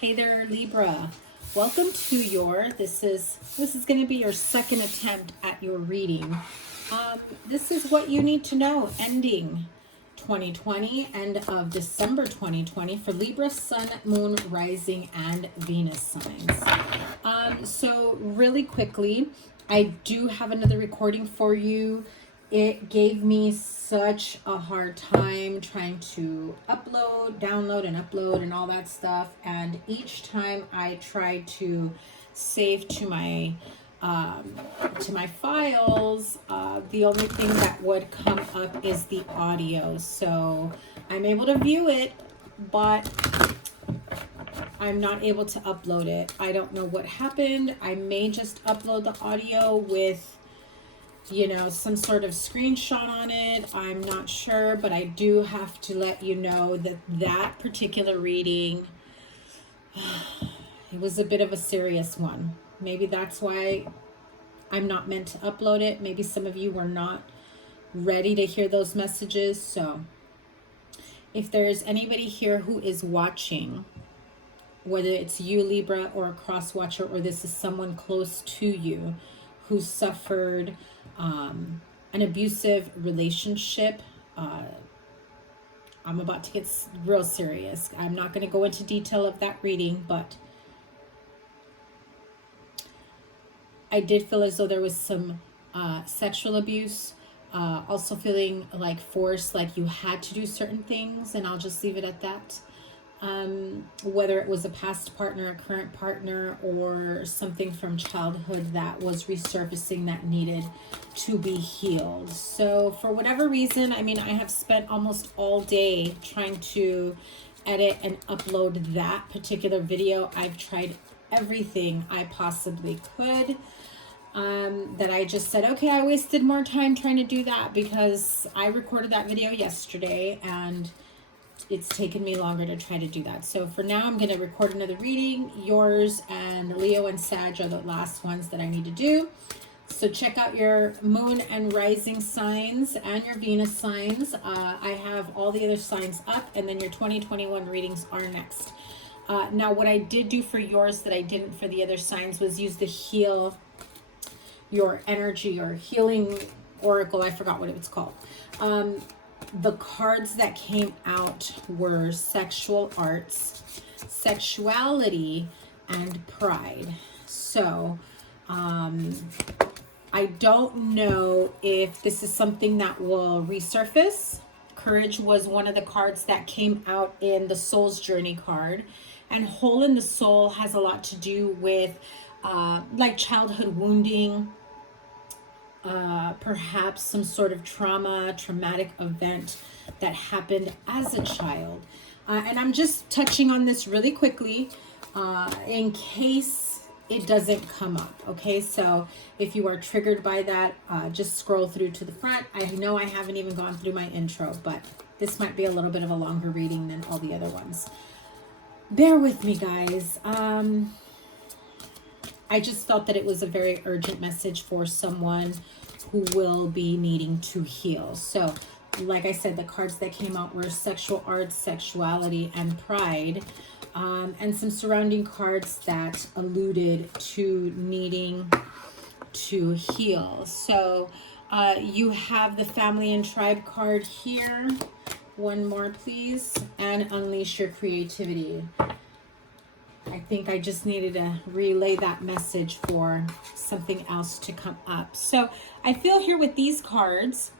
Hey there, Libra. Welcome to your, this is going to be your second attempt at your reading. This is what you need to know, ending 2020, end of December 2020 for Libra, Sun, Moon, Rising, and Venus signs. So really quickly, I do have another recording for you. It gave me such a hard time trying to download and all that stuff. And each time I tried to save to my files, the only thing that would come up is the audio. So I'm able to view it, but I'm not able to upload it. I don't know what happened. I may just upload the audio with, you know, some sort of screenshot on it. I'm not sure, but I do have to let you know that that particular reading, it was a bit of a serious one. Maybe that's why I'm not meant to upload it. Maybe some of you were not ready to hear those messages. So if there's anybody here who is watching, whether it's you, Libra, or a cross watcher, or this is someone close to you who suffered an abusive relationship, I'm about to get real serious. I'm not going to go into detail of that reading, but I did feel as though there was some sexual abuse, also feeling like forced, like you had to do certain things, and I'll just leave it at that. Whether it was a past partner, a current partner, or something from childhood that was resurfacing that needed to be healed. So for whatever reason, I mean, I have spent almost all day trying to edit and upload that particular video. I've tried everything I possibly could. That I just said, okay, I wasted more time trying to do that because I recorded that video yesterday and it's taken me longer to try to do that. So for now, I'm going to record another reading. Yours and Leo and Sag are the last ones that I need to do. So check out your moon and rising signs and your Venus signs. I have all the other signs up, and then your 2021 readings are next. Now, what I did do for yours that I didn't for the other signs was use the Heal Your Energy or Healing Oracle. I forgot what it was called. The cards that came out were sexual arts, sexuality, and pride. So I don't know if this is something that will resurface. Courage was one of the cards that came out in the Soul's Journey card. And Hole in the Soul has a lot to do with like childhood wounding, perhaps some sort of traumatic event that happened as a child. And I'm just touching on this really quickly in case it doesn't come up. Okay, so if you are triggered by that, just scroll through to the front. I know I haven't even gone through my intro, but this might be a little bit of a longer reading than all the other ones. Bear with me, guys. I just felt that it was a very urgent message for someone who will be needing to heal. So, like I said, the cards that came out were sexual arts, sexuality, and pride, and some surrounding cards that alluded to needing to heal. So, you have the family and tribe card here. One more, please. And unleash your creativity. I think I just needed to relay that message for something else to come up. So I feel here with these cards,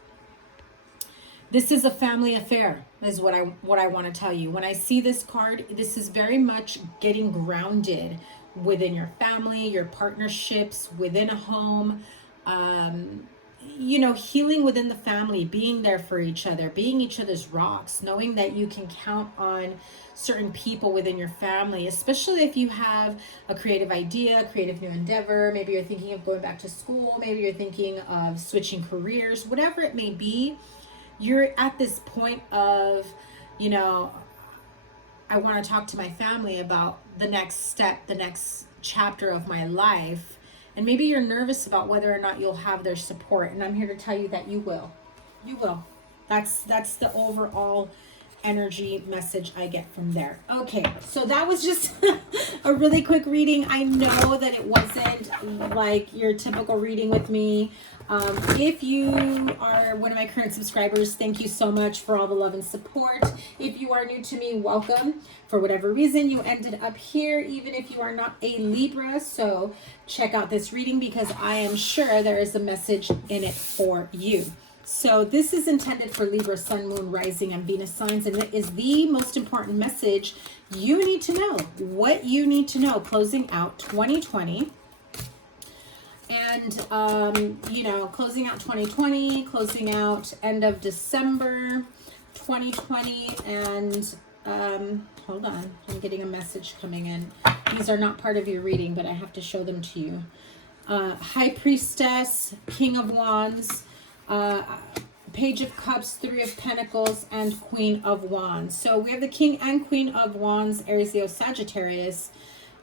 this is a family affair, is what I want to tell you. When I see this card, this is very much getting grounded within your family, your partnerships, within a home, you know, healing within the family, being there for each other, being each other's rocks, knowing that you can count on certain people within your family, especially if you have a creative idea, creative new endeavor. Maybe you're thinking of going back to school. Maybe you're thinking of switching careers, whatever it may be. You're at this point of, you know, I want to talk to my family about the next step, the next chapter of my life. And maybe you're nervous about whether or not you'll have their support. And I'm here to tell you that you will. You will. That's the overall energy message I get from there. Okay, so that was just a really quick reading. I know that it wasn't like your typical reading with me. If you are one of my current subscribers, thank you so much for all the love and support. If you are new to me, welcome. For whatever reason, you ended up here, even if you are not a Libra. So check out this reading because I am sure there is a message in it for you. So this is intended for Libra, Sun, Moon, Rising, and Venus signs, and it is the most important message you need to know. What you need to know closing out 2020. And, you know, closing out 2020, closing out end of December 2020, and hold on, I'm getting a message coming in. These are not part of your reading, but I have to show them to you. High Priestess, King of Wands, Page of Cups, Three of Pentacles, and Queen of Wands. So we have the King and Queen of Wands, Aries, Leo, Sagittarius.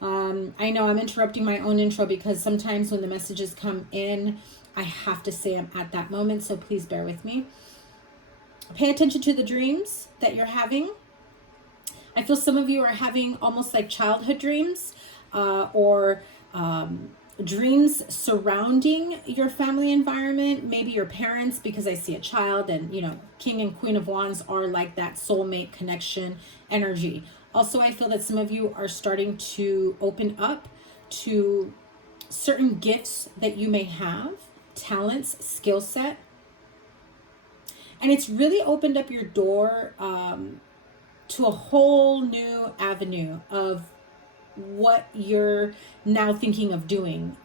I know I'm interrupting my own intro because sometimes when the messages come in, I have to say them at that moment. So please bear with me. Pay attention to the dreams that you're having. I feel some of you are having almost like childhood dreams, or dreams surrounding your family environment, maybe your parents, because I see a child, and you know, King and Queen of Wands are like that soulmate connection energy. Also, I feel that some of you are starting to open up to certain gifts that you may have, talents, skill set, and it's really opened up your door to a whole new avenue of what you're now thinking of doing.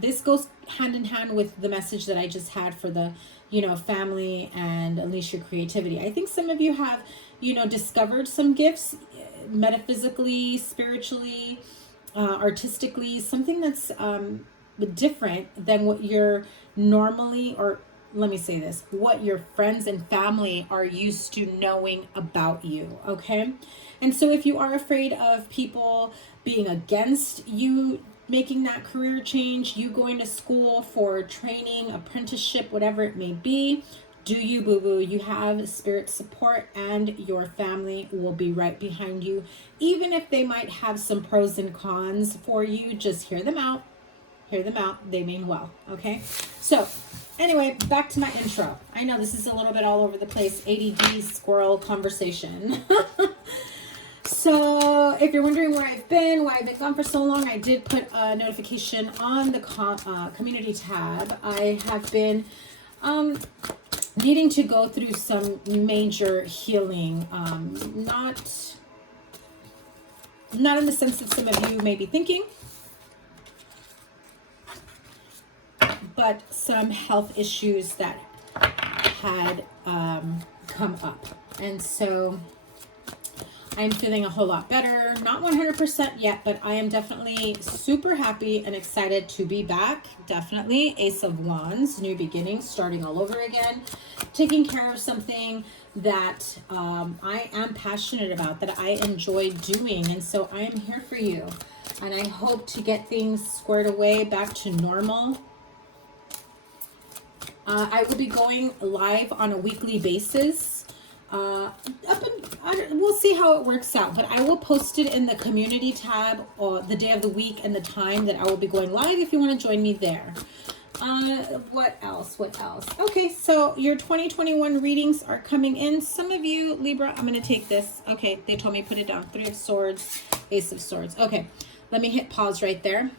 This goes hand in hand with the message that I just had for the, you know, family and unleash your creativity. I think some of you have, you know, discovered some gifts metaphysically, spiritually, artistically, something that's different than what you're normally, or let me say this, what your friends and family are used to knowing about you, okay? And so if you are afraid of people being against you making that career change, you going to school for training, apprenticeship, whatever it may be, do you, boo-boo. You have spirit support, and your family will be right behind you. Even if they might have some pros and cons for you, just hear them out. Hear them out. They mean well, okay? So anyway, back to my intro. I know this is a little bit all over the place, ADD squirrel conversation. So if you're wondering where I've been, why I've been gone for so long, I did put a notification on the community tab. I have been needing to go through some major healing, not in the sense that some of you may be thinking, but some health issues that had come up. And so I'm feeling a whole lot better. Not 100% yet, but I am definitely super happy and excited to be back. Definitely Ace of Wands, new beginnings, starting all over again, taking care of something that I am passionate about, that I enjoy doing. And so I am here for you. And I hope to get things squared away back to normal. I will be going live on a weekly basis. We'll see how it works out, but I will post it in the community tab the day of the week and the time that I will be going live if you want to join me there. What else? Okay, so your 2021 readings are coming in. Some of you, Libra, I'm going to take this. Okay, they told me put it down. Three of Swords, Ace of Swords. Okay, let me hit pause right there.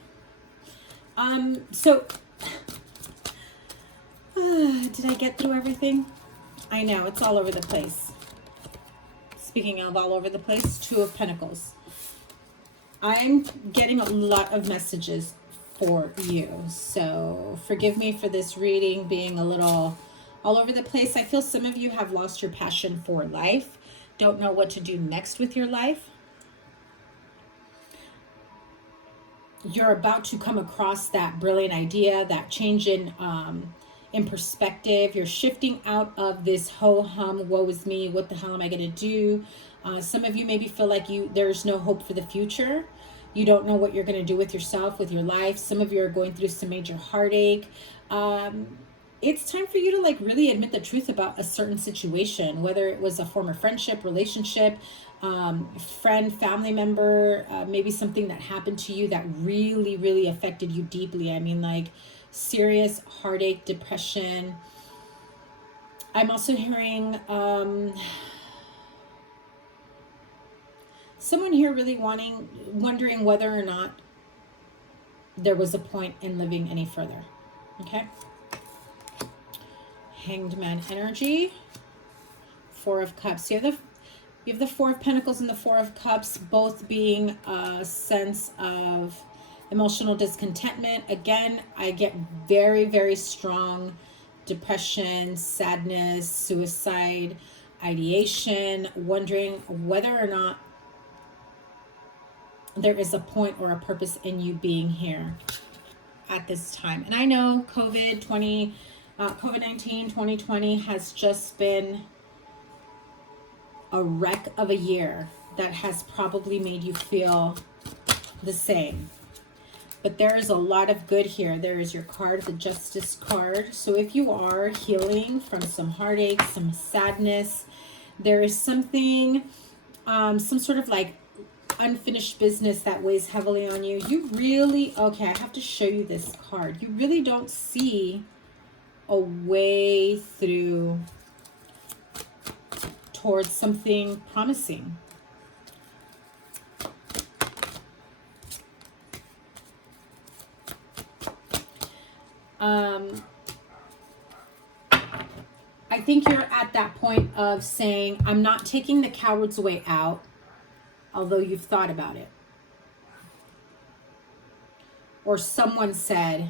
So did I get through everything? I know, it's all over the place. Speaking of all over the place, Two of Pentacles. I'm getting a lot of messages for you. So forgive me for this reading being a little all over the place. I feel some of you have lost your passion for life. Don't know what to do next with your life. You're about to come across that brilliant idea, that change in perspective. You're shifting out of this ho-hum, woe is me, what the hell am I going to do? Some of you maybe feel like there's no hope for the future. You don't know what you're going to do with yourself, with your life. Some of you are going through some major heartache. it's time for you to like really admit the truth about a certain situation, whether it was a former friendship, relationship, friend, family member, maybe something that happened to you that really, really affected you deeply. I mean, like serious heartache, depression. I'm also hearing someone here really wondering whether or not there was a point in living any further. Okay. Hanged Man energy. Four of Cups. You have the Four of Pentacles and the Four of Cups, both being a sense of emotional discontentment. Again, I get very, very strong depression, sadness, suicide, ideation, wondering whether or not there is a point or a purpose in you being here at this time. And I know COVID-19, 2020 has just been a wreck of a year that has probably made you feel the same. But there is a lot of good here. There is your card, the Justice card. So if you are healing from some heartache, some sadness, there is something, some sort of like unfinished business that weighs heavily on you. You really, okay, I have to show you this card. You really don't see a way through towards something promising. I think you're at that point of saying, I'm not taking the coward's way out, although you've thought about it. Or someone said,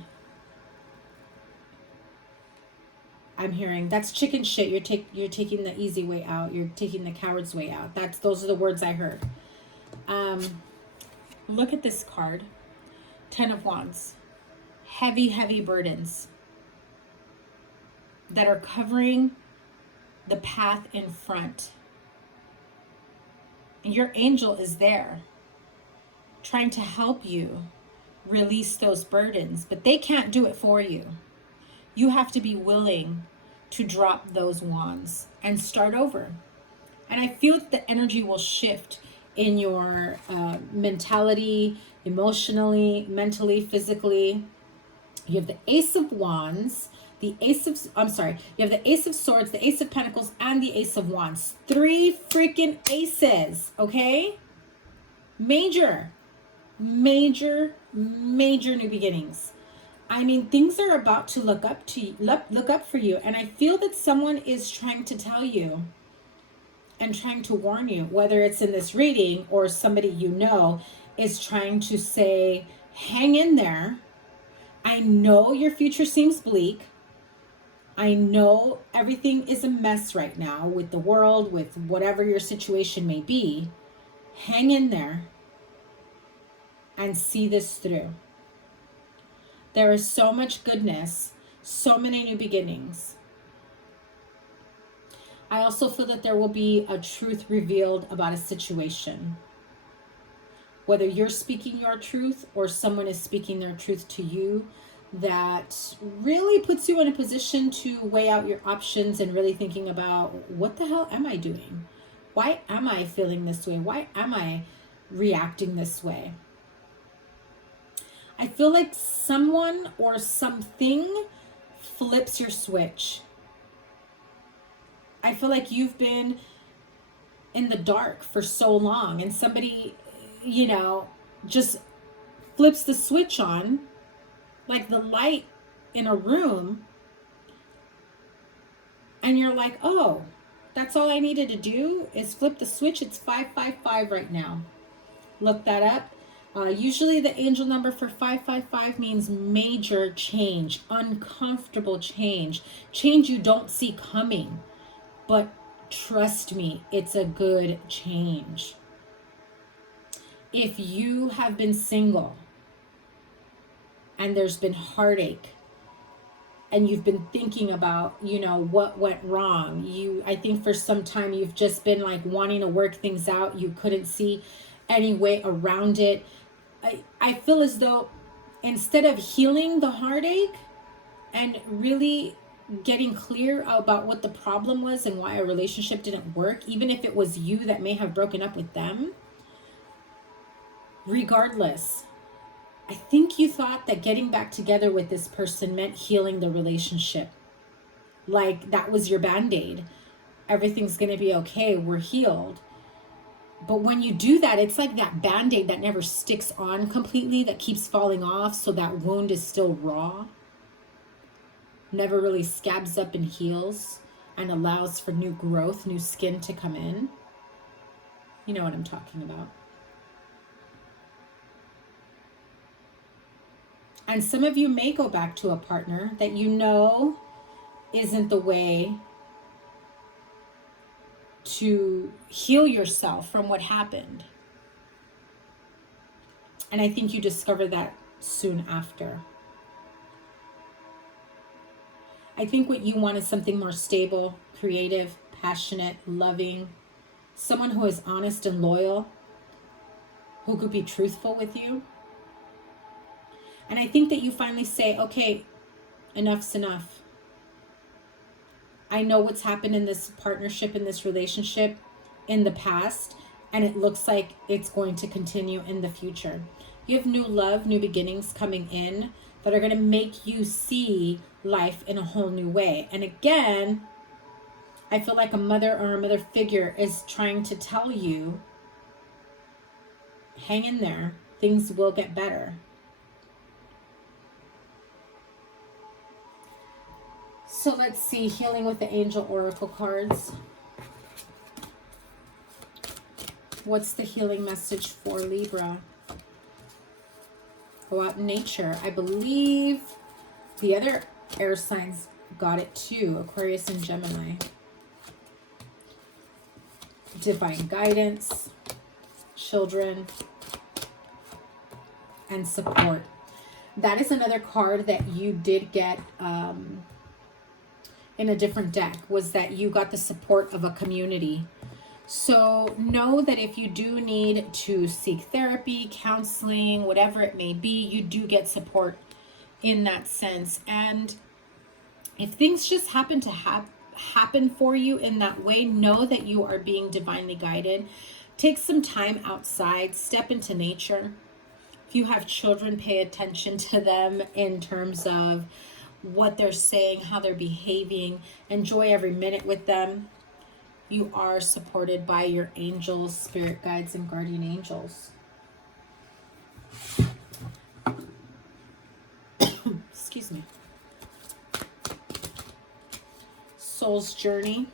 I'm hearing, that's chicken shit. You're taking the easy way out. You're taking the coward's way out. Those are the words I heard. Look at this card. 10 of Wands. Heavy, heavy burdens that are covering the path in front. And your angel is there trying to help you release those burdens, but they can't do it for you. You have to be willing to drop those wands and start over. And I feel that the energy will shift in your mentality, emotionally, mentally, physically. You have the Ace of Wands, you have the Ace of Swords, the Ace of Pentacles, and the Ace of Wands. 3 freaking aces, okay? Major new beginnings. I mean, things are about to look up for you. And I feel that someone is trying to tell you and trying to warn you, whether it's in this reading or somebody you know is trying to say, hang in there. I know your future seems bleak. I know everything is a mess right now with the world, with whatever your situation may be. Hang in there and see this through. There is so much goodness, so many new beginnings. I also feel that there will be a truth revealed about a situation. Whether you're speaking your truth or someone is speaking their truth to you, that really puts you in a position to weigh out your options and really thinking about, what the hell am I doing? Why am I feeling this way? Why am I reacting this way? I feel like someone or something flips your switch. I feel like you've been in the dark for so long and somebody, just flips the switch on, like the light in a room, and you're like, oh, that's all I needed to do is flip the switch. It's 555 right now. Look that up. Usually the angel number for 555 means major change, uncomfortable change you don't see coming. But trust me, it's a good change. If you have been single and there's been heartache and you've been thinking about, what went wrong, I think for some time you've just been like wanting to work things out. You couldn't see any way around it. I feel as though instead of healing the heartache and really getting clear about what the problem was and why a relationship didn't work, even if it was you that may have broken up with them. Regardless, I think you thought that getting back together with this person meant healing the relationship. Like that was your band-aid. Everything's going to be okay. We're healed. But when you do that, it's like that band-aid that never sticks on completely, that keeps falling off, so that wound is still raw. Never really scabs up and heals and allows for new growth, new skin to come in. You know what I'm talking about. And some of you may go back to a partner that you know isn't the way to heal yourself from what happened. And I think you discover that soon after. I think what you want is something more stable, creative, passionate, loving, someone who is honest and loyal, who could be truthful with you. And I think that you finally say, okay, enough's enough. I know what's happened in this partnership, in this relationship in the past, and it looks like it's going to continue in the future. You have new love, new beginnings coming in that are going to make you see life in a whole new way. And again, I feel like a mother or a mother figure is trying to tell you, hang in there, things will get better. So let's see, healing with the angel oracle cards. What's the healing message for Libra? Go out in nature. I believe the other air signs got it too, Aquarius and Gemini. Divine guidance, children, and support. That is another card that you did get in a different deck, was that you got the support of a community. So know that if you do need to seek therapy, counseling, whatever it may be, you do get support in that sense. And if things just happen to happen for you in that way, know that you are being divinely guided. Take some time outside, step into nature. If you have children, pay attention to them in terms of what they're saying, how they're behaving. Enjoy every minute with them. You are supported by your angels, spirit guides, and guardian angels. Excuse me. Soul's journey.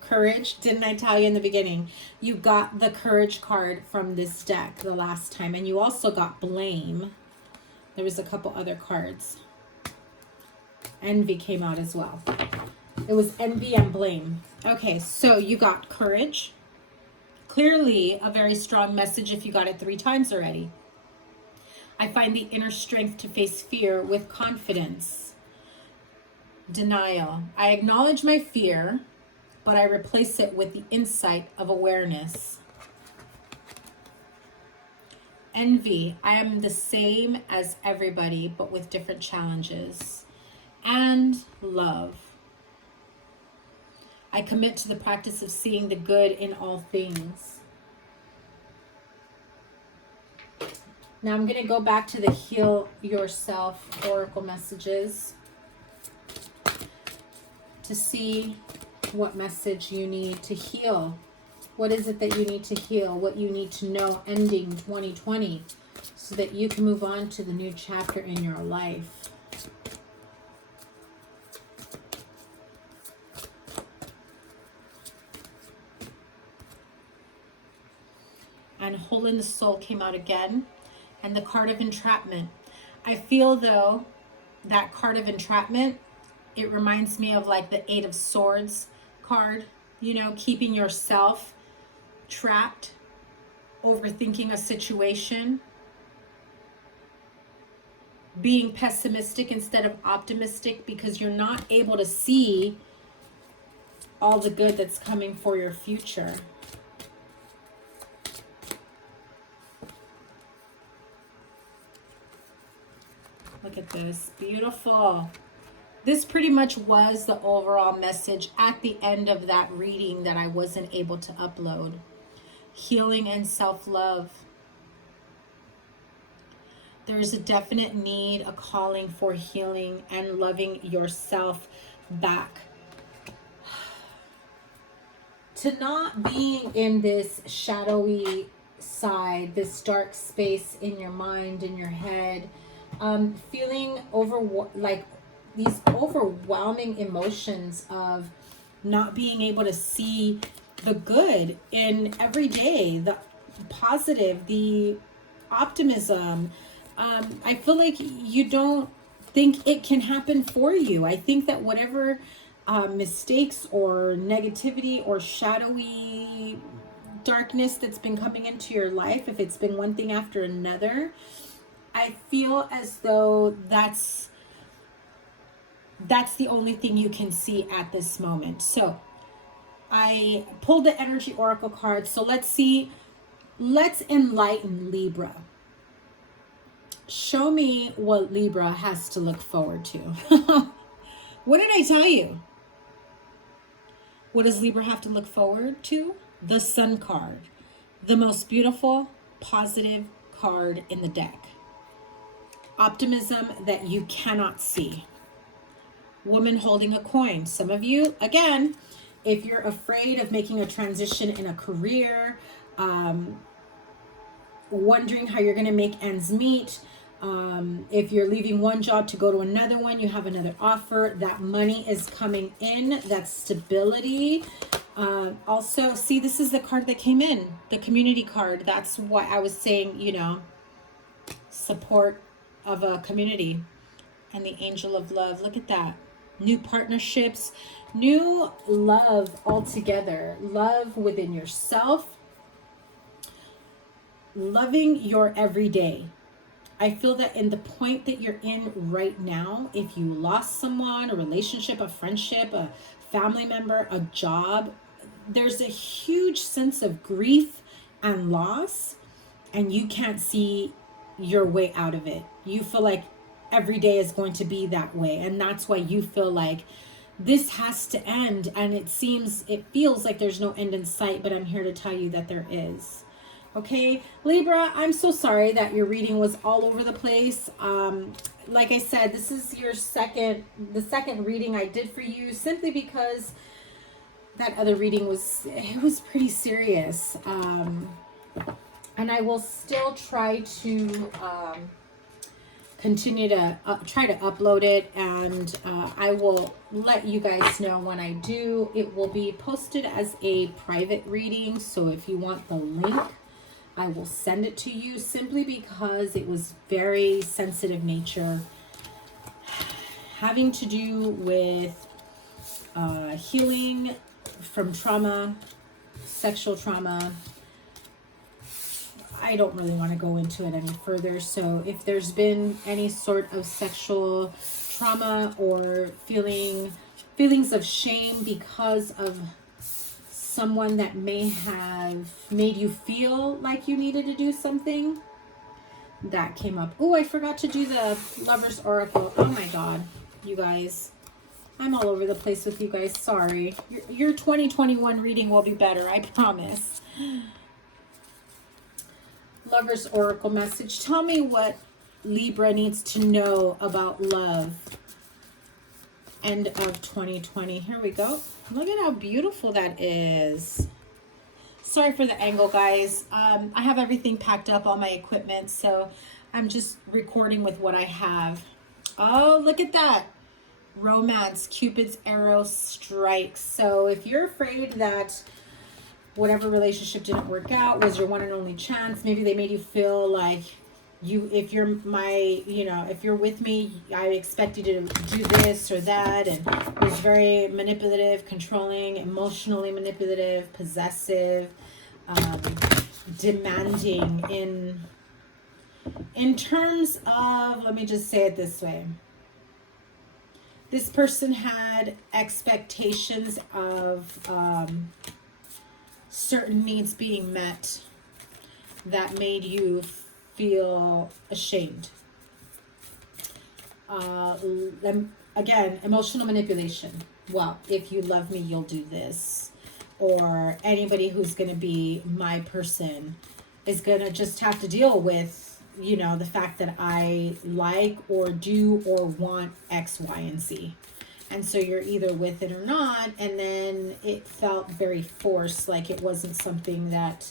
Courage. Didn't I tell you in the beginning? You got the courage card from this deck the last time. And you also got blame. There was a couple other cards. Envy came out as well. It was envy and blame. Okay, so you got courage. Clearly a very strong message if you got it 3 times already. I find the inner strength to face fear with confidence. Denial. I acknowledge my fear, but I replace it with the insight of awareness. Envy. I am the same as everybody, but with different challenges. And love. I commit to the practice of seeing the good in all things. Now I'm going to go back to the Heal Yourself oracle messages to see what message you need to heal. What is it that you need to heal? What you need to know ending 2020 so that you can move on to the new chapter in your life. And Hole in the Soul came out again. And the card of entrapment. I feel though, that card of entrapment, it reminds me of like the 8 of Swords card. You know, keeping yourself trapped, overthinking a situation, being pessimistic instead of optimistic because you're not able to see all the good that's coming for your future. Look at this. Beautiful. This pretty much was the overall message at the end of that reading that I wasn't able to upload. Healing and self-love. There's a definite need, a calling for healing and loving yourself back. To not being in this shadowy side, this dark space in your mind, in your head, feeling like these overwhelming emotions of not being able to see the good in every day, the positive, the optimism. I feel like you don't think it can happen for you. I think that whatever mistakes or negativity or shadowy darkness that's been coming into your life, if it's been one thing after another, I feel as though that's the only thing you can see at this moment. So I pulled the energy oracle card. So let's see. Let's enlighten Libra. Show me what Libra has to look forward to. What did I tell you? What does Libra have to look forward to? The Sun card. The most beautiful, positive card in the deck. Optimism that you cannot see. Woman holding a coin. Some of you, again, if you're afraid of making a transition in a career, wondering how you're going to make ends meet, if you're leaving one job to go to another one, you have another offer, that money is coming in, that's stability. Also, see, this is the card that came in, the community card. That's why I was saying, you know, support of a community. And the angel of love, look at that. New partnerships, new love altogether, love within yourself, loving your everyday. I feel that in the point that you're in right now, if you lost someone, a relationship, a friendship, a family member, a job, there's a huge sense of grief and loss, and you can't see your way out of it. You feel like every day is going to be that way, and that's why you feel like this has to end, and it feels like there's no end in sight, but I'm here to tell you that there is. Okay, Libra, I'm so sorry that your reading was all over the place. Like I said, this is the second reading I did for you, simply because that other reading was pretty serious. And I will still try to continue to try to upload it, and I will let you guys know when I do. It will be posted as a private reading, so if you want the link, I will send it to you, simply because it was very sensitive nature, having to do with healing from trauma, sexual trauma. I don't really want to go into it any further. So if there's been any sort of sexual trauma or feelings of shame because of someone that may have made you feel like you needed to do something, that came up. Oh, I forgot to do the Lover's Oracle. Oh my God, you guys. I'm all over the place with you guys. Sorry. Your 2021 reading will be better, I promise. Lover's Oracle message. Tell me what Libra needs to know about love. End of 2020. Here we go. Look at how beautiful that is. Sorry for the angle, guys. I have everything packed up, all my equipment, so I'm just recording with what I have. Oh, look at that. Romance, Cupid's arrow strikes. So if you're afraid that whatever relationship didn't work out was your one and only chance, maybe they made you feel like if you're with me, I expect you to do this or that, and it was very manipulative, controlling, emotionally manipulative, possessive, demanding in terms of, let me just say it this way. This person had expectations of certain needs being met that made you feel ashamed. again, emotional manipulation. Well, if you love me, you'll do this. Or anybody who's going to be my person is going to just have to deal with, you know, the fact that I like or do or want X, Y, and Z. And so you're either with it or not. And then it felt very forced, like it wasn't something that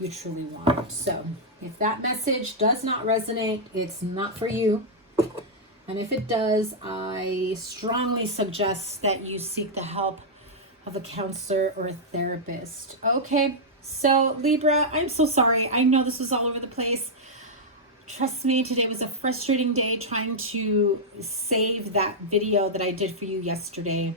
you truly want. So if that message does not resonate, it's not for you. And if it does, I strongly suggest that you seek the help of a counselor or a therapist. Okay, so Libra, I'm so sorry. I know this was all over the place. Trust me, today was a frustrating day trying to save that video that I did for you yesterday.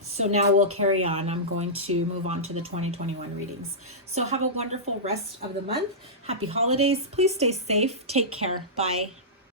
So now we'll carry on. I'm going to move on to the 2021 readings. So have a wonderful rest of the month. Happy holidays. Please stay safe. Take care. Bye.